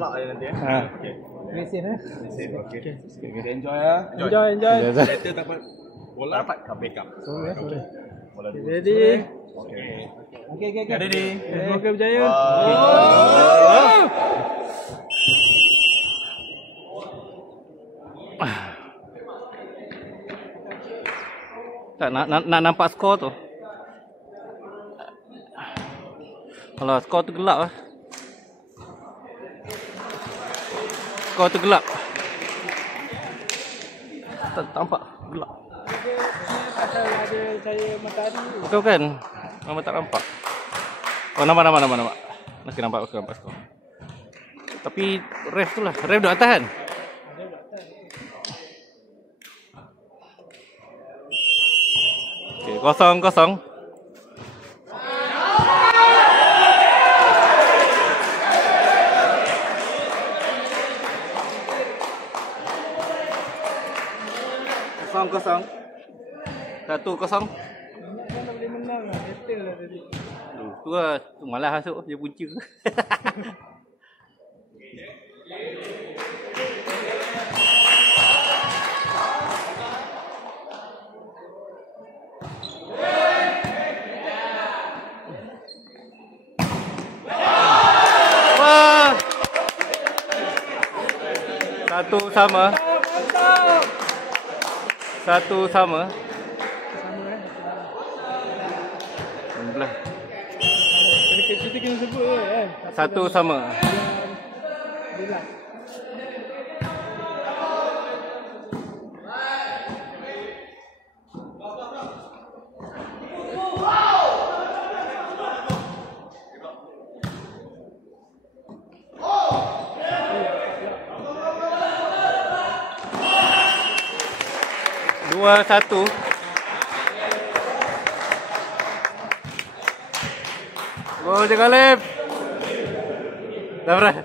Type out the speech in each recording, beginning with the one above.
tolak je nanti. Okay. Resin Okay. Enjoy ya. Enjoy. Later dapat bola dapat backup. Sorry. Bola dulu. Ready? Okay. Ready. Semoga berjaya. Tak nak nampak skor tu. Kalau skor tu gelap lah. Skor tu gelap. Tak nampak gelap. Pasal ada cahaya matahari. Bukan. Mama tak nampak. Oh, nampak. Nak nampak skor. Tapi ref tu lah. Ref duduk atas kan? Okay, 0-0. Kosong. 1-0. Kan tak boleh menang lah. Settle lah tadi. Tu lah. Tu malas masuk. Dia punca. Wah. 1 sama. 1 sama. Belah. Kita kena sebut kan. 1 sama. Belah. Dua satu. Gol je Galib. Dah berah.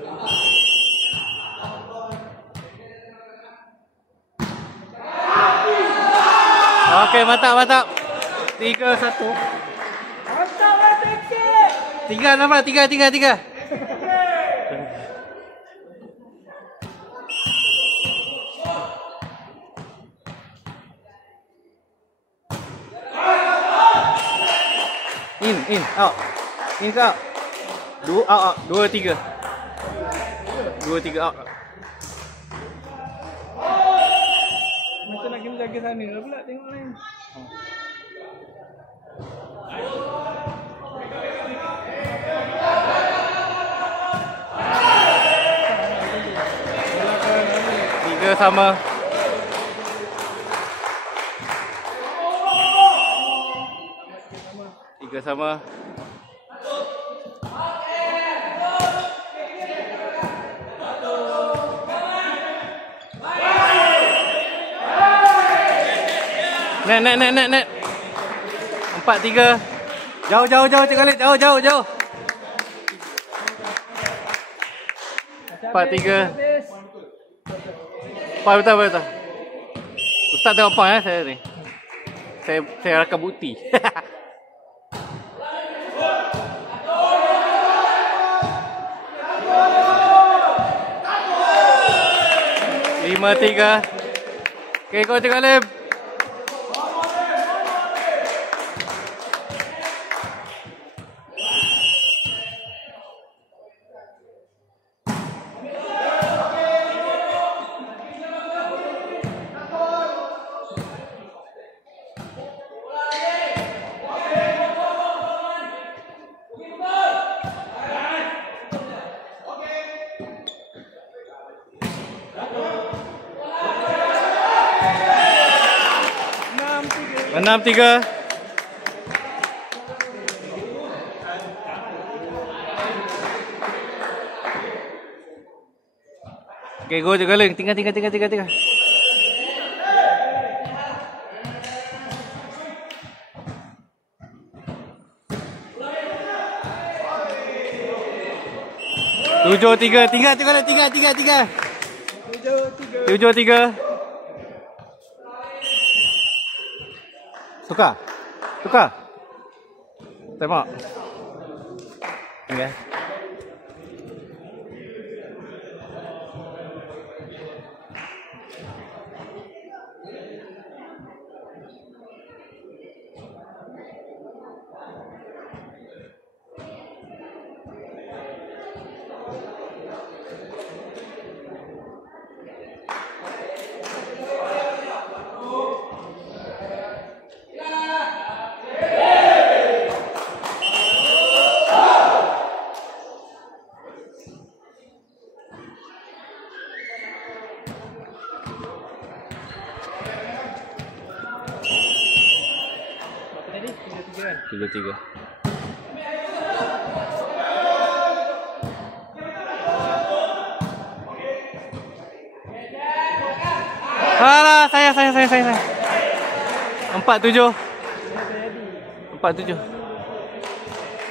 Okey, mantap. 3-1. Mantap sikit. 3 nampak 3. In, out. In ke out? 2 out. 2-3 out. Macam nak kena jaga sana lah pula tengok lain. Tiga sama. Net. 4-3. Jauh Cik Khalid. Jauh. 4-3. Betul. Ustaz tengok point saya ni. Saya rakam bukti. Lima tiga. Okay, kau Cik Khalid. Enam tiga. Okay, go je Galing. Tinggal. 7-3. Tiga. 7-3. Tukar. Tengok. Okay. 7-3. Alah, saya. 4-7. 4-7.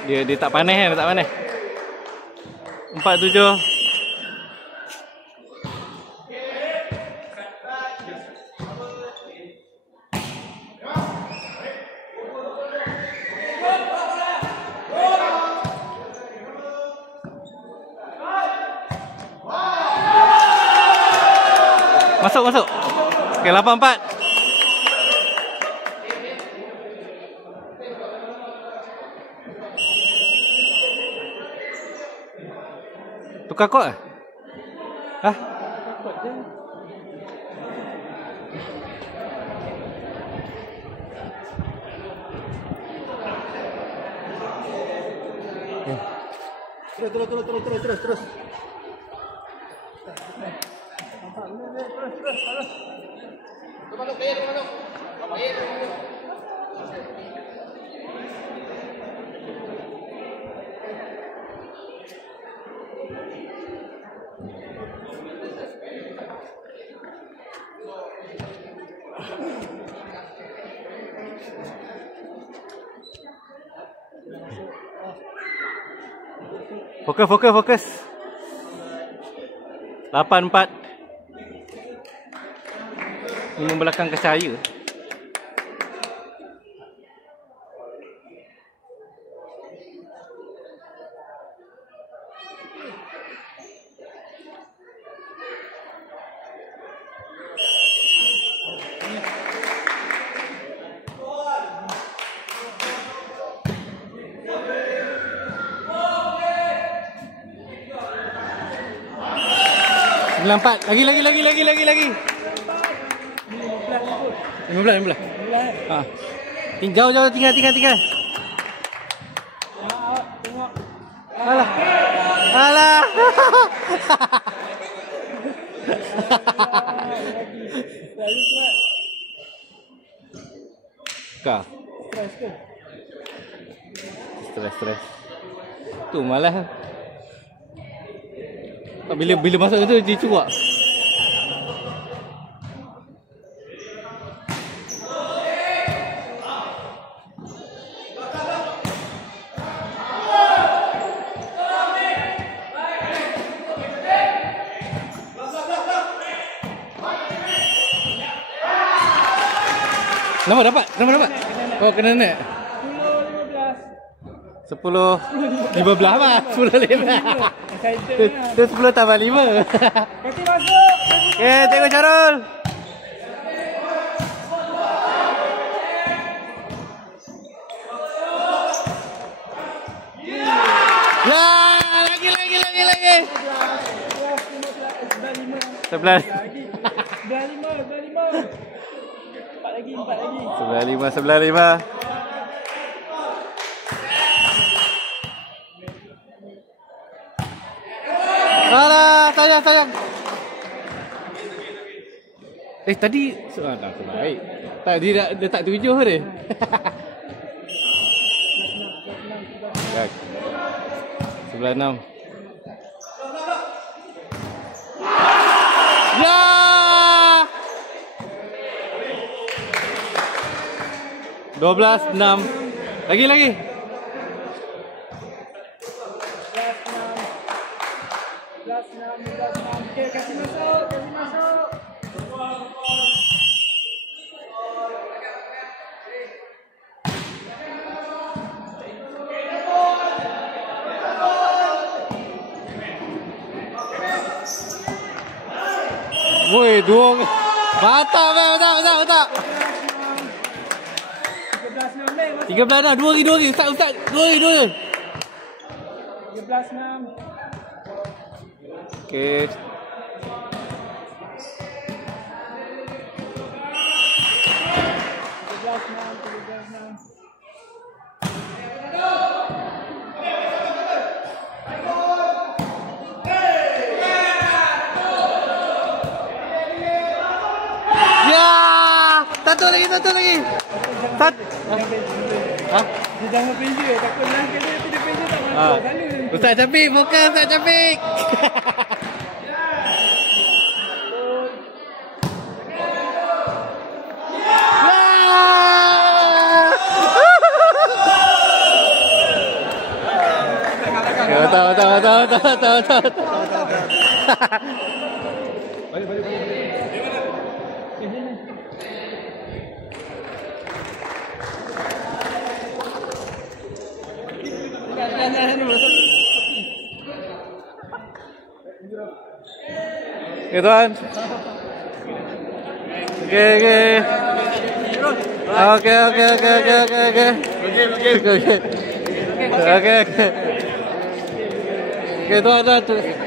Dia tak panas kan, dia tak panas. 4-7. Masuk. Okey, 8-4. Tukar kod ah? Hah? Terus. Fokus. 8-4. Ini membelakang ke saya. Lampat. Lagi. 15. Ha. Tinggal. Alah. Kau. Stres. Tu malas. Bila masuk tu dia cuak. Nama dapat. Oh, kena net. 10 15 mah. 10 15. Dia 10 tambah 5. Kaki masuk. Okey, tengok Syarul. Ya, lagi. 11. 11-5. Alah, sayang. Tadi soalan baik. Tak dia tak 7 dia. Baik. 11-6. Ya! Dua 6. Lagi. Okey, kasih masuk. Woi, 2. Batak. 13 dah. 2 lagi. Ustaz. 2. 13-6. Okey. Satu lagi. Dia jangan penjel. Takut langkah dia tu dia penjel tak masuk. Sana. Ustaz Syafiq, fokus Ustaz Syafiq. Tahu. Oke tuan. Oke tuan.